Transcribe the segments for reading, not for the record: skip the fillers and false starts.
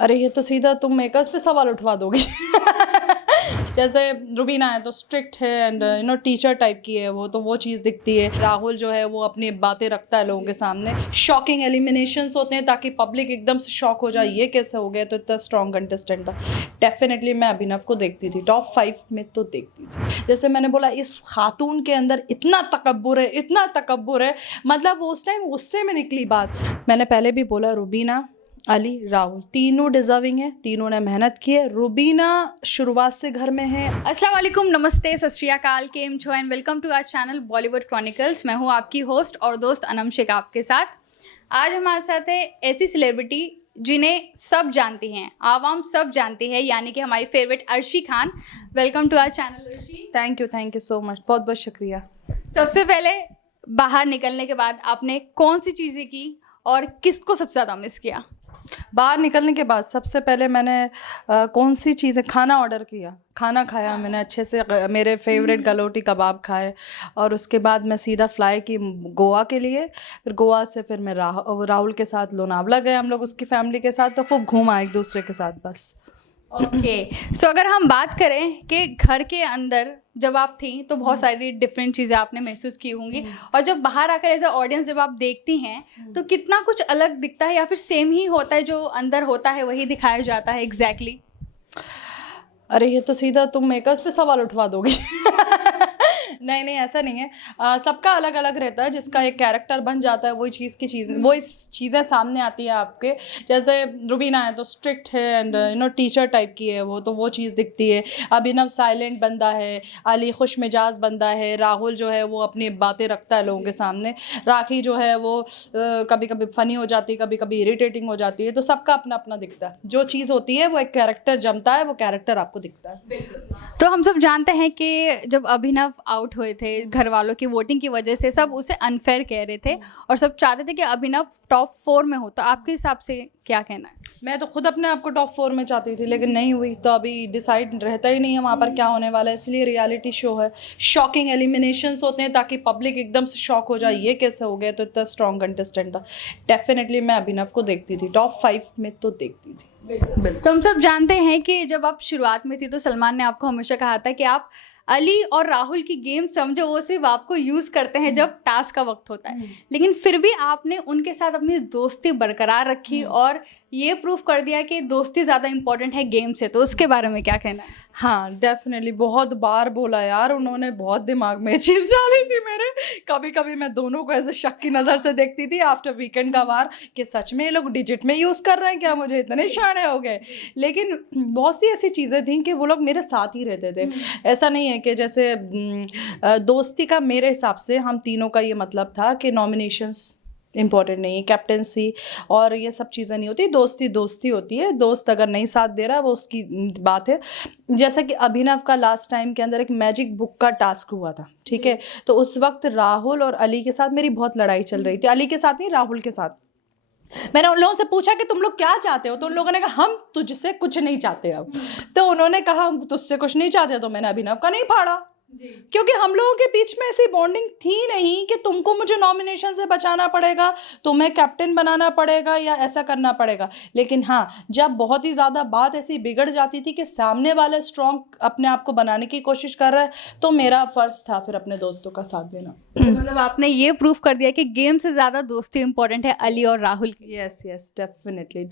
अरे ये तो सीधा तुम मेकर्स पे सवाल उठवा दोगी। जैसे रुबीना है तो स्ट्रिक्ट है एंड टीचर टाइप की है वो चीज़ दिखती है। राहुल जो है वो अपनी बातें रखता है लोगों के सामने। शॉकिंग एलिमिनेशंस होते हैं ताकि पब्लिक एकदम से शॉक हो जाए, ये कैसे हो गया, तो इतना स्ट्रॉन्ग कंटेस्टेंट था। डेफिनेटली मैं अभिनव को देखती थी, टॉप 5 में तो देखती थी। जैसे मैंने बोला, इस खातून के अंदर इतना तकब्बुर है, इतना तकब्बुर है, मतलब वो उस टाइम गुस्से में निकली बात। मैंने पहले भी बोला, रुबीना, अली, राहुल तीनों डिजर्विंग है, तीनों ने मेहनत की है। रुबीना शुरुआत से घर में है। अस्सलाम वालेकुम, नमस्ते, सत श्री अकाल, केम छो and welcome to our channel Bollywood Chronicles. मैं हूँ आपकी होस्ट और दोस्त अनम शेख आपके साथ। आज हमारे साथ है ऐसी सेलिब्रिटी जिन्हें सब जानती हैं, आवाम सब जानती है, यानी कि हमारी favourite Arshi Khan. Welcome to our channel Arshi. Thank you so much, बहुत बहुत शुक्रिया। सबसे पहले बाहर निकलने के बाद आपने कौन सी चीज़ें की और किसको सबसे ज़्यादा मिस किया? बाहर निकलने के बाद सबसे पहले मैंने कौन सी चीज़ें, खाना ऑर्डर किया, खाना खाया मैंने अच्छे से, मेरे फेवरेट गलोटी कबाब खाए। और उसके बाद मैं सीधा फ्लाई की गोवा के लिए। फिर गोवा से फिर मैं राहुल के साथ लोनावला गए, हम लोग उसकी फैमिली के साथ, तो खूब घूमा एक दूसरे के साथ बस। ओके सो अगर हम बात करें कि घर के अंदर जब आप थी तो बहुत सारी डिफरेंट चीज़ें आपने महसूस की होंगी, और जब बाहर आकर एज अ ऑडियंस जब आप देखती हैं तो कितना कुछ अलग दिखता है या फिर सेम ही होता है, जो अंदर होता है वही दिखाया जाता है एग्जैक्टली? अरे ये तो सीधा तुम मेकर्स पे सवाल उठवा दोगी। नहीं ऐसा नहीं है। सबका अलग अलग रहता है, जिसका एक कैरेक्टर बन जाता है वही चीज़ें सामने आती है आपके। जैसे रुबीना है तो स्ट्रिक्ट है एंड टीचर टाइप की है वो चीज़ दिखती है। अभिनव साइलेंट बंदा है, अली खुश मिजाज बंदा है, राहुल जो है वो अपनी बातें रखता है लोगों के सामने, राखी जो है वो कभी कभी फ़नी हो जाती है, कभी कभी इरिटेटिंग हो जाती है। तो सबका अपना अपना दिखता है, जो चीज़ होती है वो एक कैरेक्टर जमता है, वो कैरेक्टर आपको दिखता है। तो हम सब जानते हैं कि जब अभिनव आउट हुए थे घर वालों की वोटिंग की वजह से, सब उसे अनफेयर कह रहे थे और सब चाहते थे कि अभिनव टॉप 4 में हो। तो आपके हिसाब से क्या कहना है? मैं तो खुद अपने आप को टॉप 4 में चाहती थी, लेकिन नहीं हुई, तो अभी डिसाइड रहता ही नहीं है वहाँ पर क्या होने वाला है। इसलिए रियलिटी शो है, शॉकिंग एलिमिनेशंस होते हैं ताकि पब्लिक एकदम से शॉक हो जाए, ये कैसे हो गया, तो इतना स्ट्रॉन्ग कंटेस्टेंट था। डेफिनेटली मैं अभिनव को देखती थी, टॉप 5 में तो देखती थी। बिल्कुल। तो हम सब जानते हैं कि जब आप शुरुआत में थी तो सलमान ने आपको हमेशा कहा था कि आप अली और राहुल की गेम समझो, वो सिर्फ आपको यूज़ करते हैं जब टास्क का वक्त होता है, लेकिन फिर भी आपने उनके साथ अपनी दोस्ती बरकरार रखी और ये प्रूफ कर दिया कि दोस्ती ज़्यादा इंपॉर्टेंट है गेम से। तो उसके बारे में क्या कहना है? हाँ डेफिनेटली, बहुत बार बोला यार, उन्होंने बहुत दिमाग में चीज़ डाली थी मेरे। कभी कभी मैं दोनों को ऐसे शक की नज़र से देखती थी आफ्टर वीकेंड का वार, कि सच में ये लोग डिजिट में यूज़ कर रहे हैं क्या, मुझे इतने शाणे हो गए। लेकिन बहुत सी ऐसी चीज़ें थी कि वो लोग मेरे साथ ही रहते थे। ऐसा नहीं है कि जैसे दोस्ती का मेरे हिसाब से हम तीनों का ये मतलब था कि नॉमिनेशंस इम्पॉर्टेंट नहीं है, कैप्टेंसी और ये सब चीज़ें नहीं होती, दोस्ती होती है। दोस्त अगर नहीं साथ दे रहा वो उसकी बात है। जैसा कि अभिनव का लास्ट टाइम के अंदर एक मैजिक बुक का टास्क हुआ था, ठीक है, तो उस वक्त राहुल और अली के साथ मेरी बहुत लड़ाई चल रही थी। अली के साथ नहीं, राहुल के साथ। मैंने उन लोगों से पूछा कि तुम लोग क्या चाहते हो, तो उन लोगों ने कहा हम तुझसे कुछ नहीं चाहते। अब तो उन्होंने कहा हम तुझसे कुछ नहीं चाहते, तो मैंने अभिनव का नहीं फाड़ा, क्योंकि हम लोगों के बीच में ऐसी बॉन्डिंग थी नहीं कि तुमको मुझे नॉमिनेशन से बचाना पड़ेगा, तुम्हें कैप्टन बनाना पड़ेगा या ऐसा करना पड़ेगा। लेकिन हाँ, जब बहुत ही ज़्यादा बात ऐसी बिगड़ जाती थी कि सामने वाला स्ट्रॉन्ग अपने आप को बनाने की कोशिश कर रहा है, तो मेरा फ़र्ज़ था फिर अपने दोस्तों का साथ देना। मतलब आपने ये प्रूफ कर दिया कि गेम से ज़्यादा दोस्ती इंपॉर्टेंट है अली और राहुल की। Yes definitely.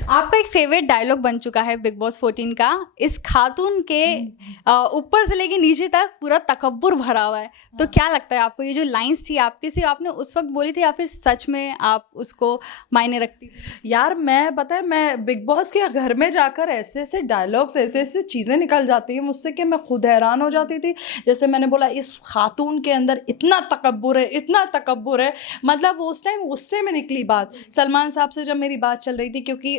आपका एक फेवरेट डायलॉग बन चुका है बिग बॉस 14 का, इस खातून के ऊपर से लेके नीचे तक पूरा तकब्बुर भरा हुआ है। तो क्या लगता है आपको, ये जो लाइंस थी आपकी, सिर्फ आपने उस वक्त बोली थी या फिर सच में आप उसको मायने रखती? यार मैं बिग बॉस के घर में जाकर ऐसे डायलॉग्स, ऐसे चीज़ें निकल जाती हैं मुझसे कि मैं खुद हैरान हो जाती थी। जैसे मैंने बोला, इस खातून के अंदर इतना तकब्बुर है, मतलब वो उस टाइम गुस्से में निकली बात। सलमान साहब से जब मेरी बात चल रही थी, क्योंकि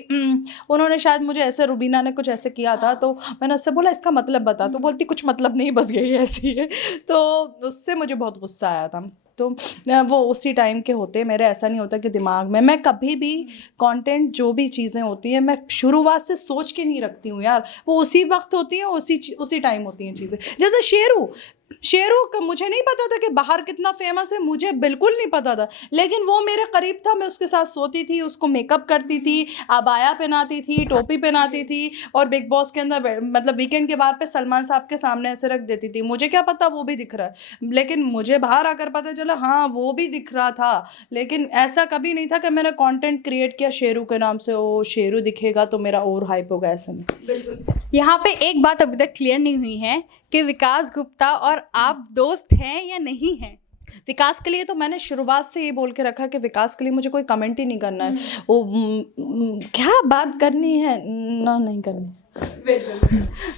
उन्होंने शायद मुझे ऐसे, रुबीना ने कुछ ऐसे किया था, तो मैंने उससे बोला इसका मतलब बता, तो बोलती कुछ मतलब नहीं, बस यही ऐसी है। तो उससे मुझे बहुत गुस्सा आया था। तो वो उसी टाइम के होते मेरे, ऐसा नहीं होता कि दिमाग में, मैं कभी भी कंटेंट जो भी चीज़ें होती हैं मैं शुरुआत से सोच के नहीं रखती हूँ यार, वो उसी वक्त होती हैं, उसी टाइम होती हैं चीज़ें। जैसे शेरू, शेरू का मुझे नहीं पता था कि बाहर कितना फेमस है, मुझे बिल्कुल नहीं पता था, लेकिन वो मेरे करीब था, मैं उसके साथ सोती थी, उसको मेकअप करती थी, अबाया पहनाती थी, टोपी पहनाती थी, और बिग बॉस के अंदर मतलब वीकेंड के बार पे सलमान साहब के सामने ऐसे रख देती थी। मुझे क्या पता वो भी दिख रहा है, लेकिन मुझे बाहर आकर पता चला हाँ वो भी दिख रहा था। लेकिन ऐसा कभी नहीं था कि मैंने कंटेंट क्रिएट किया शेरू के नाम से, ओ शेरू दिखेगा तो मेरा और हाइप होगा, ऐसा नहीं। यहाँ पे एक बात अभी तक क्लियर नहीं हुई है कि विकास गुप्ता और आप दोस्त हैं या नहीं हैं। विकास के लिए तो मैंने शुरुआत से ये बोल के रखा कि विकास के लिए मुझे कोई कमेंट ही नहीं करना है। वो क्या बात करनी है ना, नहीं करनी।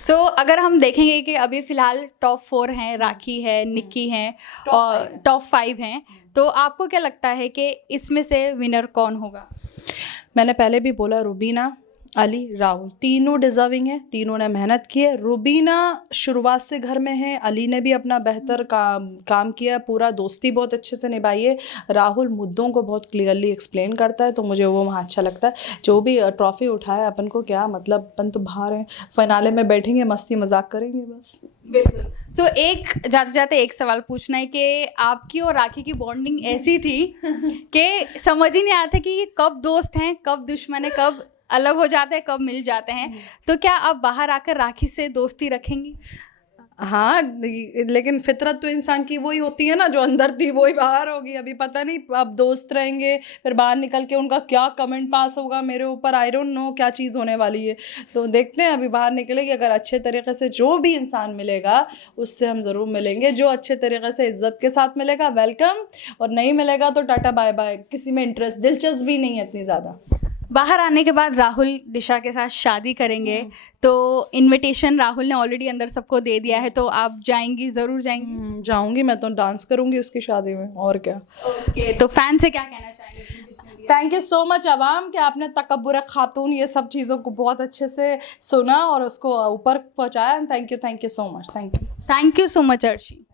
सो अगर हम देखेंगे कि अभी फिलहाल टॉप 4 हैं, राखी है, निक्की हैं और टॉप 5 हैं, तो आपको क्या लगता है कि इसमें से विनर कौन होगा? मैंने पहले भी बोला, रुबीना, अली, राहुल, तीनों डिजर्विंग है, तीनों ने मेहनत की है। रुबीना शुरुआत से घर में है, अली ने भी अपना बेहतर काम किया, पूरा दोस्ती बहुत अच्छे से निभाई है। राहुल मुद्दों को बहुत क्लियरली एक्सप्लेन करता है, तो मुझे वो वहाँ अच्छा लगता है। जो भी ट्रॉफी उठाया, अपन को क्या मतलब, अपन तो बाहर हैं, फिनाले में बैठेंगे, मस्ती मजाक करेंगे बस। बिल्कुल। सो एक जाते जाते एक सवाल पूछना है कि आपकी और राखी की बॉन्डिंग ऐसी थी कि समझ ही नहीं आता कि ये कब दोस्त हैं, कब दुश्मन है, कब अलग हो जाते हैं, कब मिल जाते हैं। तो क्या आप बाहर आकर राखी से दोस्ती रखेंगी? हाँ, लेकिन फितरत तो इंसान की वही होती है ना, जो अंदर थी वही बाहर होगी। अभी पता नहीं, अब दोस्त रहेंगे, फिर बाहर निकल के उनका क्या कमेंट पास होगा मेरे ऊपर, आई डोंट नो क्या चीज़ होने वाली है। तो देखते हैं, अभी बाहर निकलेगी, अगर अच्छे तरीके से जो भी इंसान मिलेगा उससे हम ज़रूर मिलेंगे। जो अच्छे तरीके से इज्जत के साथ मिलेगा वेलकम, और नहीं मिलेगा तो टाटा बाय बाय। किसी में इंटरेस्ट दिलचस्पी नहीं है इतनी ज़्यादा। बाहर आने के बाद राहुल दिशा के साथ शादी करेंगे, तो इनविटेशन राहुल ने ऑलरेडी अंदर सबको दे दिया है, तो आप जाएंगी, ज़रूर जाएंगी? जाऊंगी, मैं तो डांस करूंगी उसकी शादी में, और क्या। ओके, तो फैन से क्या कहना चाहेंगे? थैंक यू सो मच अवाम कि आपने तकब्बुर खातून ये सब चीज़ों को बहुत अच्छे से सुना और उसको ऊपर पहुंचाया। Thank you so much. Thank you so much Arshi.